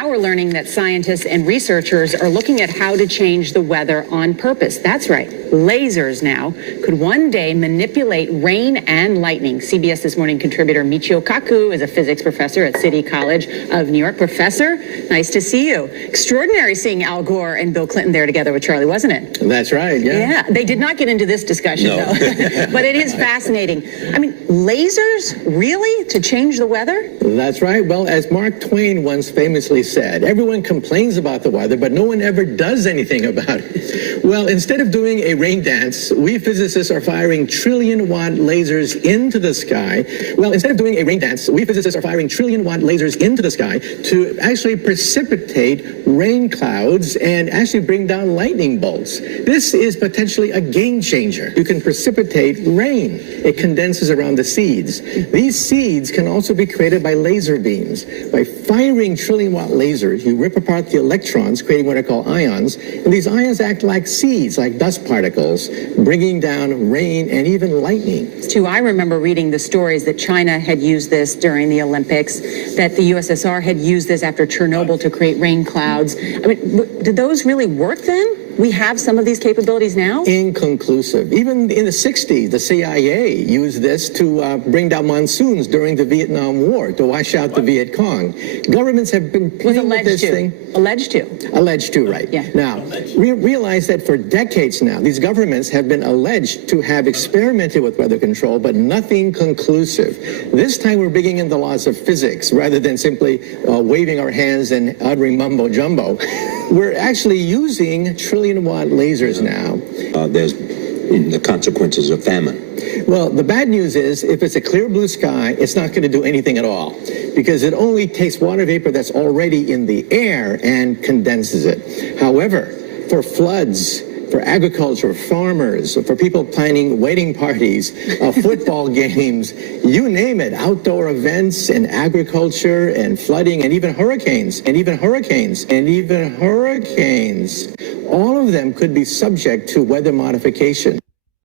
Now we're learning that scientists and researchers are looking at how to change the weather on purpose. That's right. Lasers now could one day manipulate rain and lightning. CBS This Morning contributor Michio Kaku is a physics professor at City College of New York. Professor, nice to see you. Extraordinary seeing Al Gore and Bill Clinton there together with Charlie, wasn't it? That's right, yeah. Yeah, they did not get into this discussion, though. But it is fascinating. I mean, lasers, really, to change the weather? That's right. Well, as Mark Twain once famously said, everyone complains about the weather, but no one ever does anything about it. Well, instead of doing a rain dance, we physicists are firing trillion-watt lasers into the sky. Well, instead of doing a rain dance, we physicists are firing trillion-watt lasers into the sky to actually precipitate rain clouds and actually bring down lightning bolts. This is potentially a game changer. You can precipitate rain. It condenses around the seeds. These seeds can also be created by laser beams. By firing trillion-watt lasers, you rip apart the electrons, creating what are called ions, and these ions act like seeds, like dust particles, bringing down rain and even lightning. Too, I remember reading the stories that China had used this during the Olympics, that the USSR had used this after Chernobyl to create rain clouds. I mean, did those really work then? We have some of these capabilities now? Inconclusive. Even in the 60s, the CIA used this to bring down monsoons during the Vietnam War, to wash out the Viet Cong. Governments have been playing with this thing. Alleged to. Alleged to, right. Yeah. Now, we realize that for decades now, these governments have been alleged to have experimented with weather control, but nothing conclusive. This time we're bringing in the laws of physics rather than simply waving our hands and uttering mumbo-jumbo. We're actually using trillion-watt lasers now. There's the consequences of famine. Well, the bad news is if it's a clear blue sky, it's not going to do anything at all because it only takes water vapor that's already in the air and condenses it. However, for floods, for agriculture, farmers, for people planning wedding parties, football games, you name it, outdoor events and agriculture and flooding and even hurricanes, all of them could be subject to weather modification.